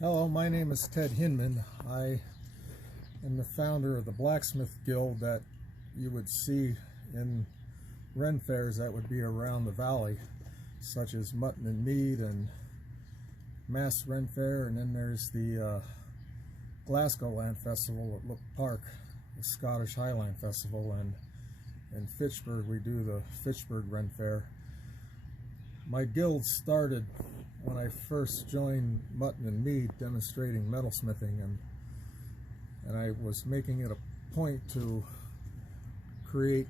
Hello, my name is Ted Hinman. I am the founder of the Blacksmith Guild that you would see in Ren fairs that would be around the valley, such as Mutton and Mead and Mass Ren Fair, and then there's the Glasgow Lands Festival at Look Park, the Scottish Highland Festival, and in Fitchburg we do the Fitchburg Ren Fair. My guild started when I first joined Mutton and Mead demonstrating metalsmithing, and I was making it a point to create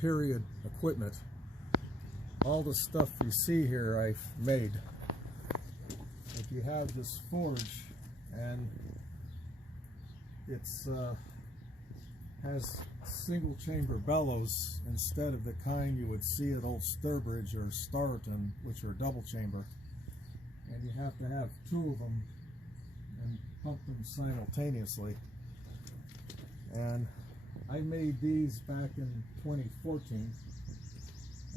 period equipment. All the stuff you see here I've made. If you have this forge, and it's has single chamber bellows instead of the kind you would see at Old Sturbridge or Starleton, which are double chamber. And you have to have two of them and pump them simultaneously. And I made these back in 2014,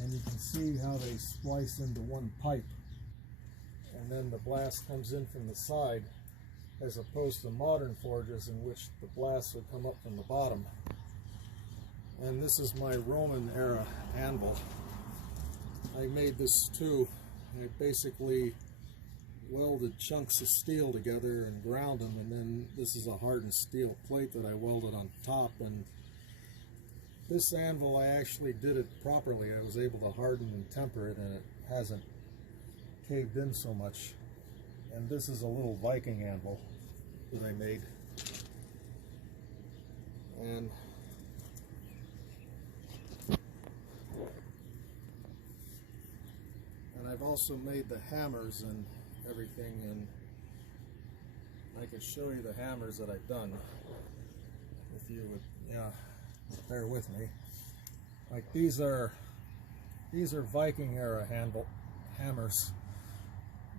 and you can see how they splice into one pipe, and then the blast comes in from the side, as opposed to modern forges in which the blast would come up from the bottom. And this is my Roman era anvil. I made this too. I basically welded chunks of steel together and ground them, and then this is a hardened steel plate that I welded on top. And this anvil, I actually did it properly. I was able to harden and temper it, and it hasn't caved in so much. And this is a little Viking anvil that I made. And I've also made the hammers and everything, and I can show you the hammers that I've done if you would bear with me. Like these are Viking era hammers.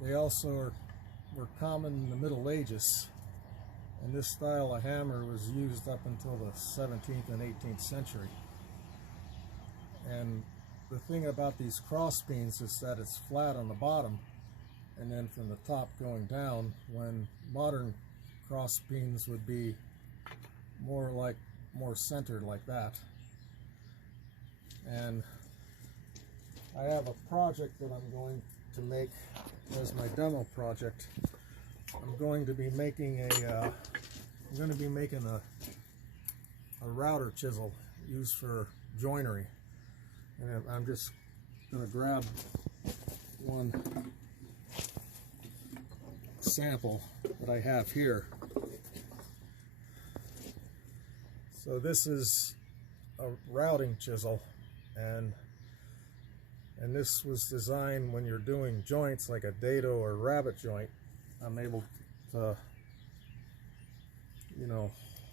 They also were common in the Middle Ages, and this style of hammer was used up until the 17th and 18th century. And the thing about these cross beams is that it's flat on the bottom, and then from the top going down, when modern cross beams would be more centered like that. And I have a project that I'm going to make as my demo project. I'm going to be making a router chisel used for joinery, and I'm just going to grab one sample that I have here. So this is a routing chisel, and this was designed when you're doing joints like a dado or rabbet joint. I'm able to,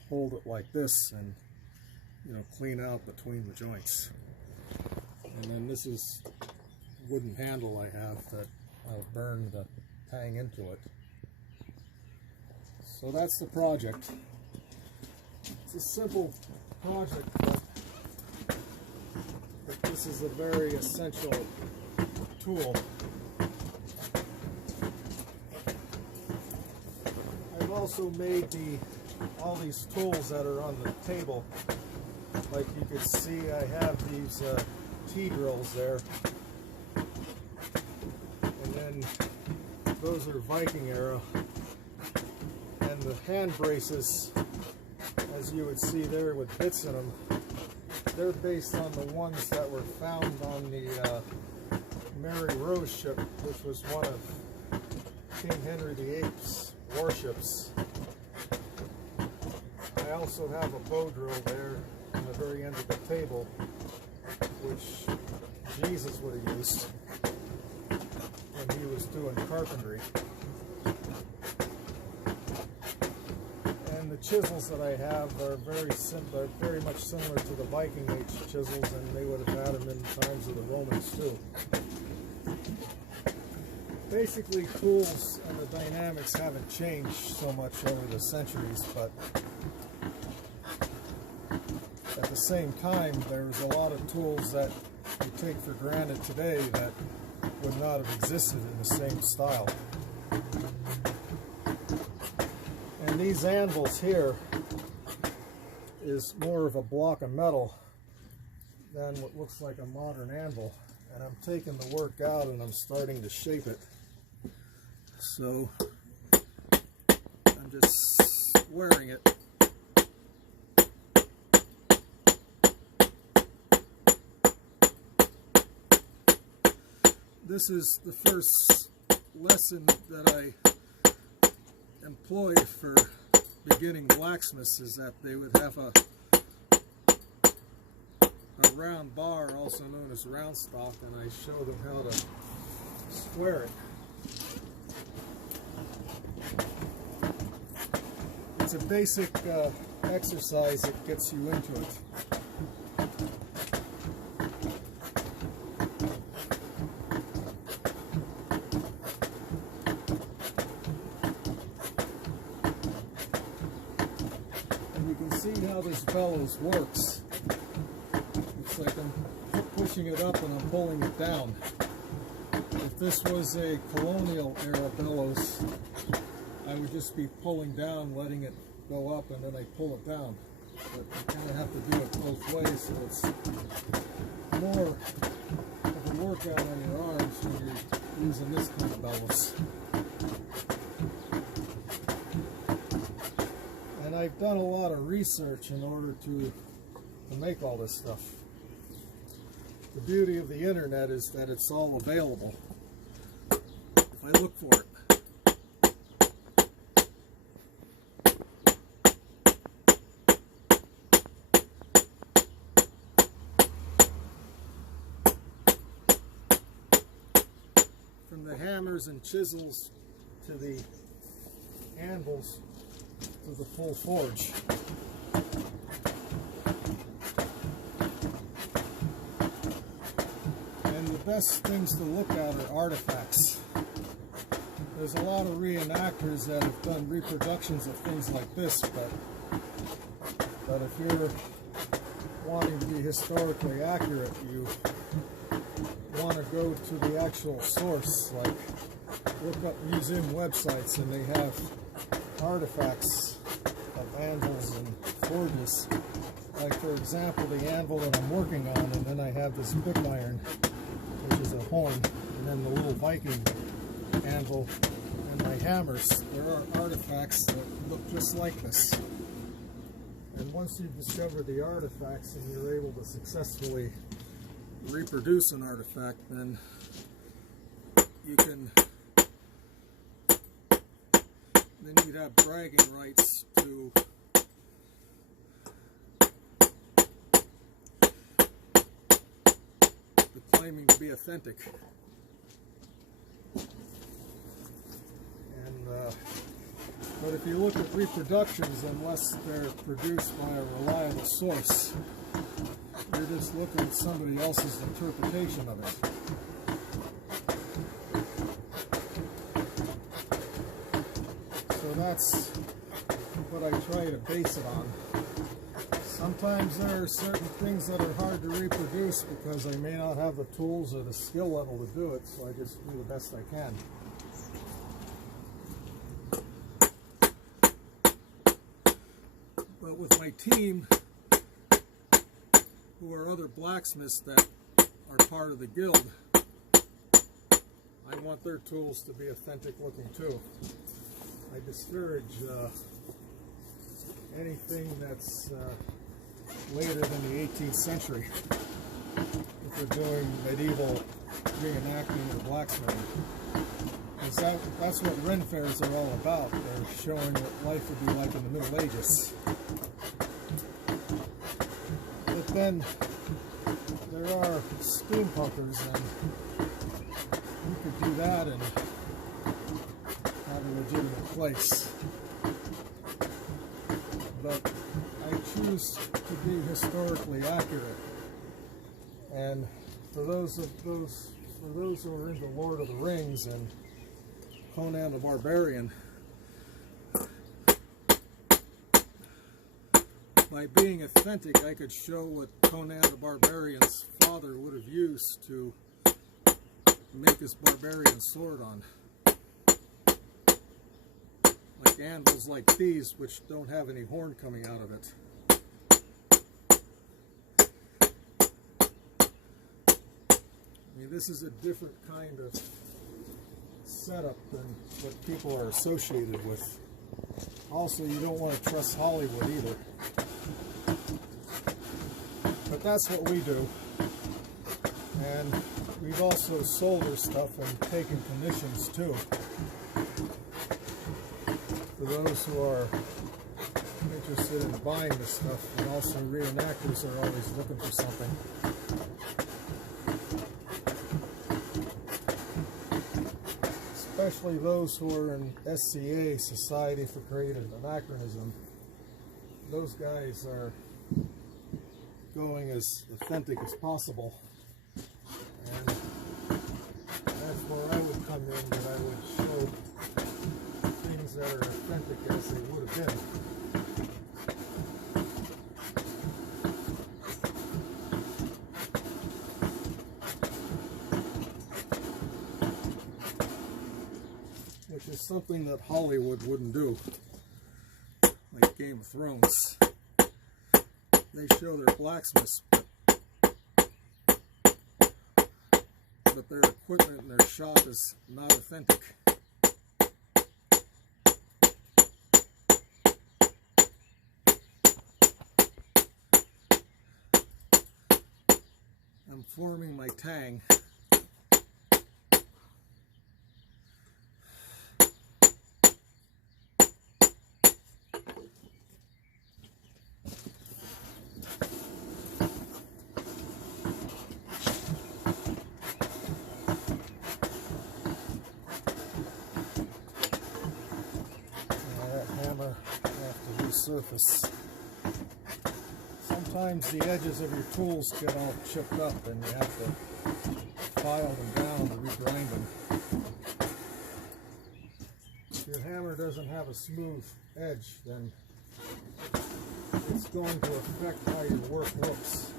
hold it like this and, clean out between the joints. And then this is a wooden handle I have that I'll burn the tang into it. So that's the project. It's a simple project, but this is a very essential tool. I've also made all these tools that are on the table. Like you can see, I have these T-drills there, and then those are Viking era. And the hand braces, as you would see there with bits in them, they're based on the ones that were found on the Mary Rose ship, which was one of King Henry VIII's warships. I also have a bow drill there on the very end of the table, which Jesus would have used when he was doing carpentry. And the chisels that I have are very much similar to the Viking age chisels, and they would have had them in times of the Romans too. Basically, tools and the dynamics haven't changed so much over the centuries, but at the same time, there's a lot of tools that you take for granted today that would not have existed in the same style. these anvils here is more of a block of metal than what looks like a modern anvil. And I'm taking the work out and I'm starting to shape it. So I'm just squaring it. This is the first lesson that I employed for beginning blacksmiths, is that they would have a round bar, also known as round stock, and I show them how to square it. It's a basic exercise that gets you into it. And you can see how this bellows works. It's like I'm pushing it up and I'm pulling it down. If this was a colonial era bellows, I would just be pulling down, letting it go up, and then I pull it down. But you kind of have to do it both ways, so it's more of a workout on your arms when you're using this kind of bellows. And I've done a lot of research in order to make all this stuff. The beauty of the internet is that it's all available if I look for it. From the hammers and chisels to the anvils to the full forge. And the best things to look at are artifacts. There's a lot of reenactors that have done reproductions of things like this, but if you're wanting to be historically accurate, you want to go to the actual source. Like, look up museum websites and they have artifacts of anvils and forges. Like, for example, the anvil that I'm working on, and then I have this big iron, which is a horn, and then the little Viking anvil, and my hammers. There are artifacts that look just like this. And once you discover the artifacts and you're able to successfully reproduce an artifact, then you can, then you'd have bragging rights to claiming to be authentic. And but if you look at reproductions, unless they're produced by a reliable source, you're just looking at somebody else's interpretation of it. So that's what I try to base it on. Sometimes there are certain things that are hard to reproduce because I may not have the tools or the skill level to do it, so I just do the best I can. But with my team, who are other blacksmiths that are part of the guild, I want their tools to be authentic looking too. I discourage anything that's later than the 18th century if we're doing medieval reenacting or blacksmithing. Because that's what Ren fairs are all about. They're showing what life would be like in the Middle Ages. But then there are steampunkers, and you could do that and have a legitimate place. But I choose to be historically accurate. And for those who are into Lord of the Rings and Conan the Barbarian, by being authentic, I could show what Conan the Barbarian's father would have used to make his barbarian sword on. Like anvils like these, which don't have any horn coming out of it. I mean, this is a different kind of setup than what people are associated with. Also, you don't want to trust Hollywood either. But that's what we do. And we've also sold our stuff and taken commissions too. For those who are interested in buying this stuff, and also reenactors are always looking for something. Especially those who are in SCA, Society for Creative Anachronism. Those guys are going as authentic as possible. And that's where I would come in, that I would show things that are authentic as they would have been. Which is something that Hollywood wouldn't do, like Game of Thrones. They show their blacksmiths, but their equipment and their shop is not authentic. I'm forming my tang. Surface. Sometimes the edges of your tools get all chipped up and you have to file them down to regrind them. If your hammer doesn't have a smooth edge, then it's going to affect how your work looks.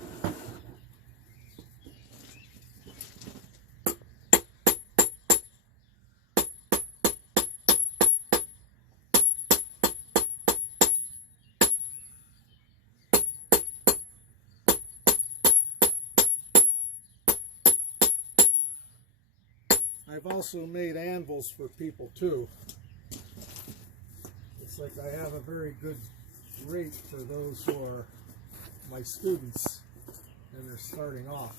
I've also made anvils for people too. It's like I have a very good rate for those who are my students and they're starting off.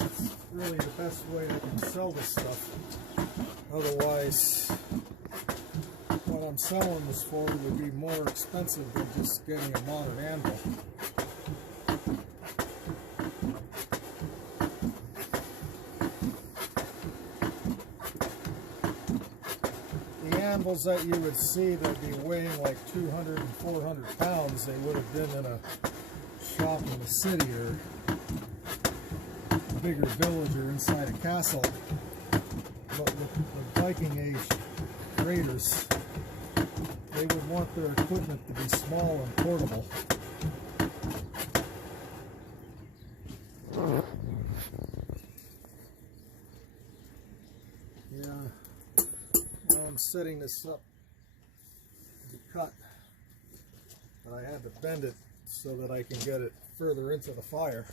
That's really the best way I can sell this stuff. Otherwise, what I'm selling this for would be more expensive than just getting a modern anvil. Anvils that you would see that would be weighing like 200 and 400 pounds, they would have been in a shop in the city or a bigger village or inside a castle. But with the Viking age raiders, they would want their equipment to be small and portable. I'm setting this up to cut, but I had to bend it so that I can get it further into the fire.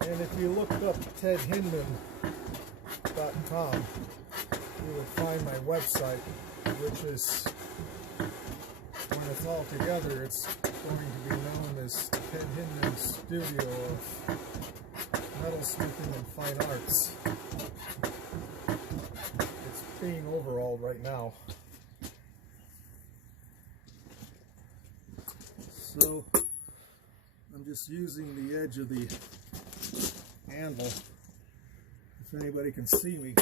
And if you looked up tedhinman.com, you would find my website, which is, when it's all together, it's going to be known as Ted Hinman Studio of Metalsmithing and Fine Arts. It's being overhauled right now. So, I'm just using the edge of the anvil, if anybody can see me.